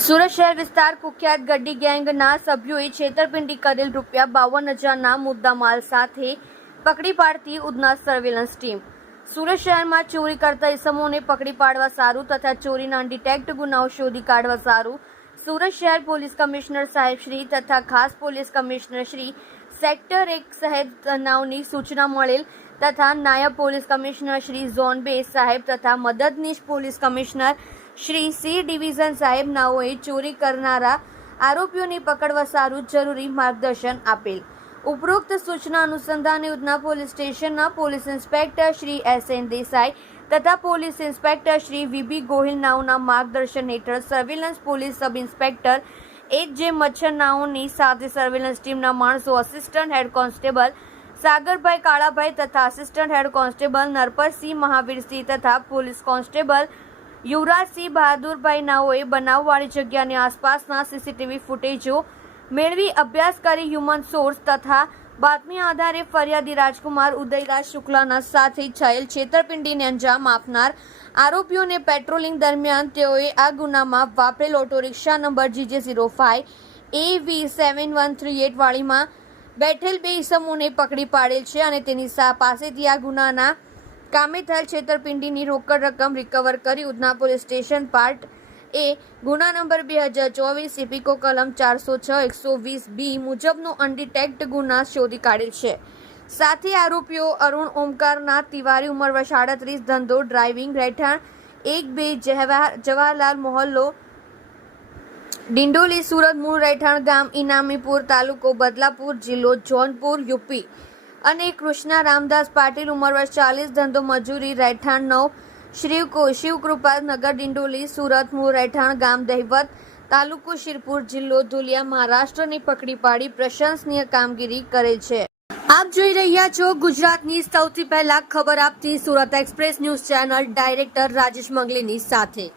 સુરત શહેર વિસ્તાર કુખ્યાત ગડ્ડી ગેંગના સભ્યોએ છેતરપિંડી કરેલ રૂપિયા બાવન હજારના મુદ્દામાલ સાથે પકડી પાડતી ઉધના સર્વેલન્સ ટીમ સુરત શહેરમાં ચોરી કરતા ઇસમોને પકડી પાડવા સારું તથા ચોરીના ડિટેક્ટ ગુનાઓ શોધી કાઢવા સારું સુરત શહેર પોલીસ કમિશનર સાહેબ શ્રી તથા ખાસ પોલીસ કમિશનર શ્રી સેક્ટર એક સાહેબ તનાવની સૂચના મળેલ તથા નાયબ પોલીસ કમિશનર શ્રી ઝોન બે સાહેબ તથા મદદનીશ police commissioner Shri C division સાહેબ નાઓએ ચોરી કરનારા આરોપીઓની પકડવા સારું જરૂરી માર્ગદર્શન આપેલ. ઉપરોક્ત સૂચના અનુસંધાને ઉધના પોલીસ સ્ટેશનના police inspector Shri S N Desai તથા police inspector Shri VB Gohil નાઓના માર્ગદર્શન હેઠળ સર્વેલન્સ પોલીસ સબ ઇન્સ્પેક્ટર એક જે મચ્છર નાઓની સાથે સર્વેલન્સ ટીમના માણસો assistant head constable Sagarbhai Kalabhai તથા assistant head constable Narparsinh Mahavirsinh તથા પોલીસ કોન્સ્ટેબલ યુવરાજસિંહ બહાદુરભાઈ નાઓએ બનાવવાળી જગ્યાની આસપાસના સીસીટીવી ફૂટેજો મેળવી અભ્યાસ કરી હ્યુમન સોર્સ તથા બાતમી આધારે ફરિયાદી રાજકુમાર ઉદયરાજ શુક્લાના સાથે થયેલ છેતરપિંડીને અંજામ આપનાર આરોપીઓને પેટ્રોલિંગ દરમિયાન તેઓએ આ ગુનામાં વાપરેલ auto rickshaw number GJ zero five A V seven one three eight વાળીમાં બેઠેલ બે ઈસમોને પકડી પાડેલ છે અને તેની પાસેથી આ ગુનાના કામે થયેલ છેતરપિંડીની રોકડ રકમ રિકવર કરી ઉધના સ્ટેશન પાર્ટ એ ગુના નંબર બે હજાર ચોવીસ ઇપિકો કલમ ચારસો છ, એકસો વીસ બી મુજબનો અનડિટેક્ટ ગુના શોધી કાઢેલ છે. સાથે આરોપીઓ અરુણ ઓમકારનાથ તિવારી ઉંમર વર્ષ આડત્રીસ, ધંધો, ડ્રાઇવિંગ રહેઠાણ, એક બે જવાહર જવાહરલાલ મોહલ્લો, ડિંડોલી સુરત મૂળ રહેઠાણ ગામ, ઇનામીપુર તાલુકો બદલાપુર જિલ્લો જોનપુર, યુપી. અને કૃષ્ણા રામદાસ પાટીલ, ઉંમર વર્ષ ચાલીસ, ધંધો મજૂરી, રહેઠાણ નવ, શ્રી શિવકૃપા નગર, ડિંડોલી, સુરત મૂળ રહેઠાણ, ગામ દહેવત તાલુકો શિરપુર જિલ્લો ધુલિયા, મહારાષ્ટ્રની પકડી પાડી પ્રશંસનીય કામગીરી કરે છે. આપ જોઈ રહ્યા છો ગુજરાતની સૌથી પહેલા ખબર આપતી Surat express news channel, director Rajesh મંગલીની સાથે.